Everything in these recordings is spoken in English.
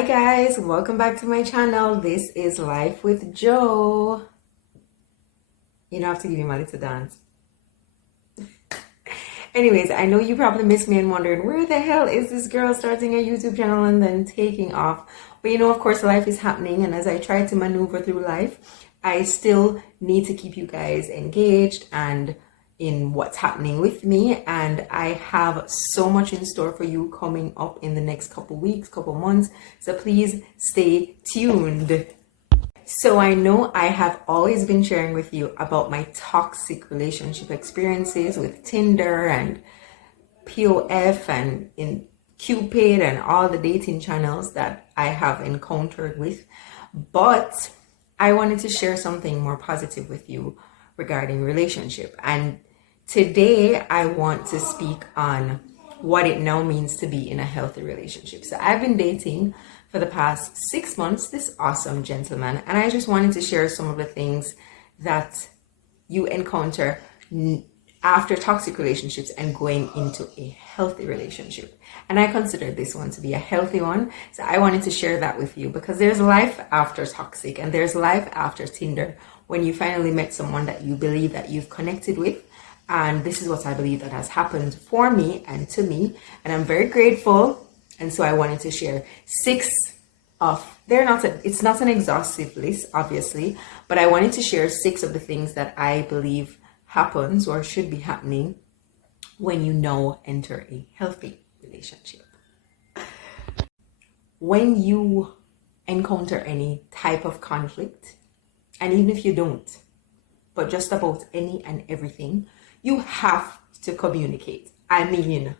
Hi guys, welcome back to my channel. This is Life with Joe. You don't have to give me my little dance. Anyways, I know you probably missed me and wondering where the hell is this girl starting a YouTube channel and then taking off. But of course, life is happening, and as I try to maneuver through life, I still need to keep you guys engaged and in what's happening with me, and I have so much in store for you coming up in the next couple weeks, couple months, so please stay tuned. So I know I have always been sharing with you about my toxic relationship experiences with Tinder and POF and in Cupid and all the dating channels that I have encountered with, but I wanted to share something more positive with you regarding relationship. And today I want to speak on what it now means to be in a healthy relationship. So I've been dating for the past 6 months, this awesome gentleman, and I just wanted to share some of the things that you encounter after toxic relationships and going into a healthy relationship. And I consider this one to be a healthy one. So I wanted to share that with you because there's life after toxic and there's life after Tinder when you finally met someone that you believe that you've connected with. And this is what I believe that has happened for me and to me. And I'm very grateful. And so I wanted to share it's not an exhaustive list, obviously, but I wanted to share 6 of the things that I believe happens or should be happening when you now enter a healthy relationship. When you encounter any type of conflict, and even if you don't, but just about any and everything, you have to communicate. I mean,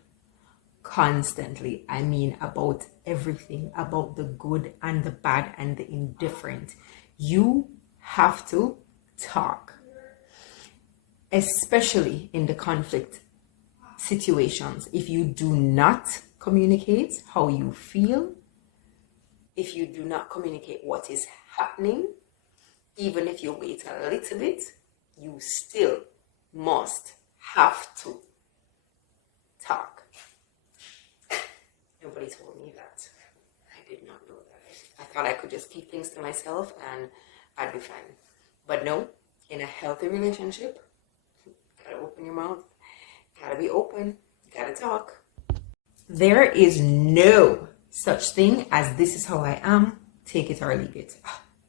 constantly. I mean, about everything, about the good and the bad and the indifferent. You have to talk, especially in the conflict situations. If you do not communicate how you feel, if you do not communicate what is happening, even if you wait a little bit, you still must have to talk. Nobody told me that. I did not know that. I thought I could just keep things to myself and I'd be fine. But no, in a healthy relationship, gotta open your mouth, gotta be open, gotta talk. There is no such thing as this is how I am, take it or leave it.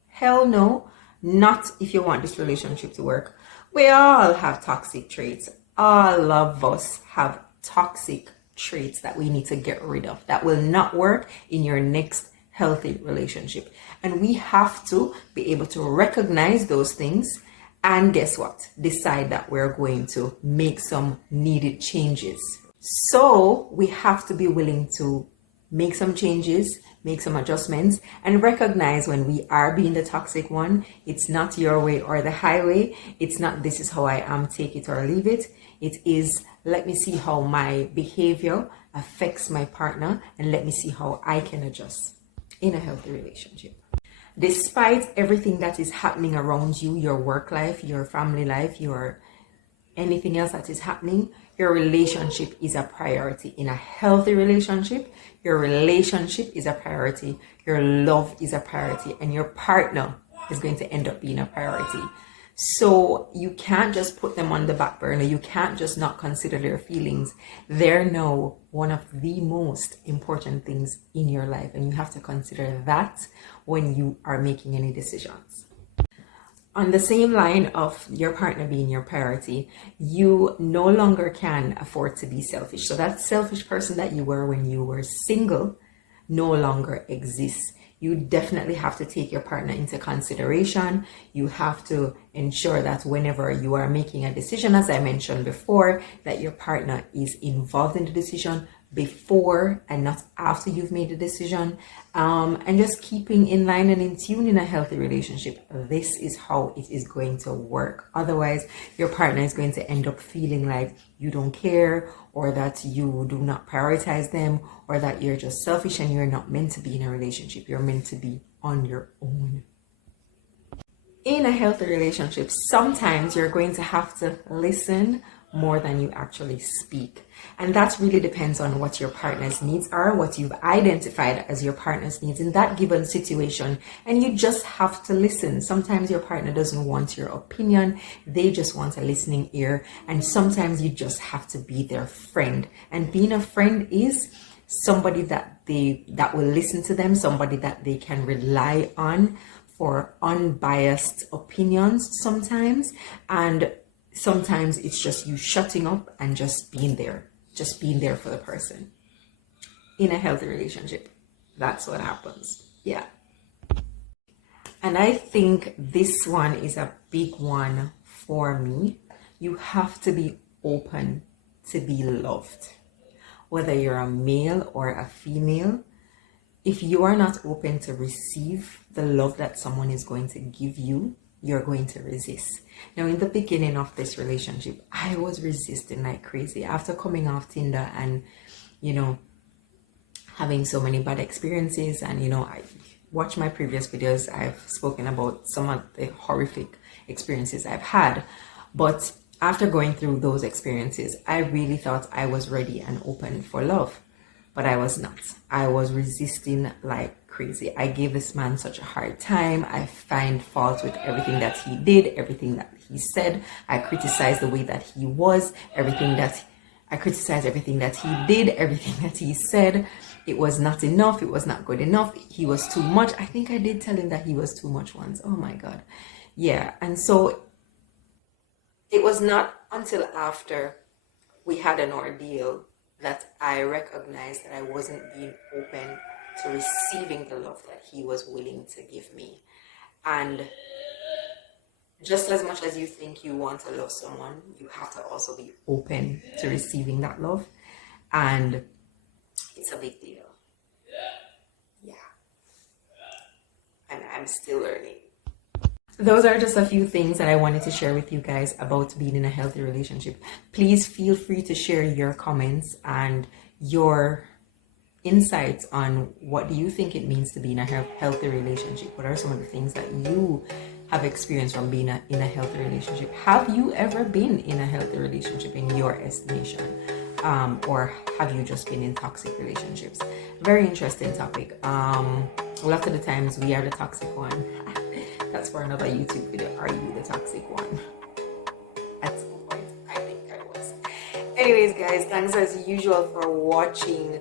Hell no, not if you want this relationship to work. We all have toxic traits. All of us have toxic traits that we need to get rid of that will not work in your next healthy relationship. And we have to be able to recognize those things and guess what? Decide that we're going to make some needed changes. So we have to be willing to make some changes, make some adjustments, and recognize when we are being the toxic one. It's not your way or the highway. It's not this is how I am, take it or leave it. It is let me see how my behavior affects my partner and let me see how I can adjust in a healthy relationship. Despite everything that is happening around you, your work life, your family life, your anything else that is happening, your relationship is a priority. In a healthy relationship, your relationship is a priority, your love is a priority, and your partner is going to end up being a priority. So you can't just put them on the back burner. You can't just not consider their feelings. They're now one of the most important things in your life, and you have to consider that when you are making any decisions. On the same line of your partner being your priority, you no longer can afford to be selfish. So that selfish person that you were when you were single no longer exists. You definitely have to take your partner into consideration. You have to ensure that whenever you are making a decision, as I mentioned before, that your partner is involved in the decision before and not after you've made the decision, and just keeping in line and in tune in a healthy relationship. This is how it is going to work. Otherwise, your partner is going to end up feeling like you don't care, or that you do not prioritize them, or that you're just selfish and you're not meant to be in a relationship. You're meant to be on your own. In a healthy relationship, sometimes you're going to have to listen more than you actually speak. And that really depends on what your partner's needs are, what you've identified as your partner's needs in that given situation. And you just have to listen. Sometimes your partner doesn't want your opinion, they just want a listening ear. And sometimes you just have to be their friend. And being a friend is somebody that will listen to them, somebody that they can rely on for unbiased opinions sometimes. And sometimes it's just you shutting up and just being there for the person. In a healthy relationship, that's what happens. Yeah. And I think this one is a big one for me. You have to be open to be loved. Whether you're a male or a female, if you are not open to receive the love that someone is going to give you, you're going to resist. Now, in the beginning of this relationship, I was resisting like crazy. After coming off Tinder and, having so many bad experiences, and, I watch my previous videos, I've spoken about some of the horrific experiences I've had. But after going through those experiences, I really thought I was ready and open for love. But I was not. I was resisting like crazy. I gave this man such a hard time. I find fault with everything that he did, everything that he said. I criticized the way that he was, I criticized everything that he did, everything that he said. It was not enough. It was not good enough. He was too much. I think I did tell him that he was too much once. Oh my God. Yeah. And so it was not until after we had an ordeal that I recognized that I wasn't being open to receiving the love that he was willing to give me. And just as much as you think you want to love someone, you have to also be open to receiving that love. And it's a big deal. Yeah. And I'm still learning. Those are just a few things that I wanted to share with you guys about being in a healthy relationship. Please feel free to share your comments and your insights on what do you think it means to be in a healthy relationship. What are some of the things that you have experienced from being in a healthy relationship? Have you ever been in a healthy relationship in your estimation? Or have you just been in toxic relationships? Very interesting topic. A lot of the times we are the toxic one. That's for another YouTube video. Are you the toxic one? At some point, I think I was. Anyways, guys, thanks as usual for watching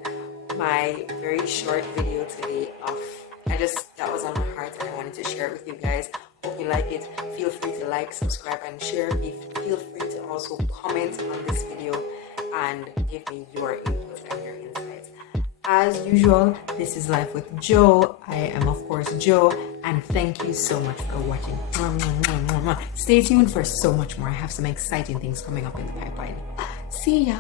my very short video today that was on my heart and I wanted to share it with you guys. Hope you like it. Feel free to like, subscribe, and share. Feel free to also comment on this video and give me your input and your insights. As usual, this is Life with Jo. I am, of course, Jo, and thank you so much for watching. Stay tuned for so much more. I have some exciting things coming up in the pipeline. See ya.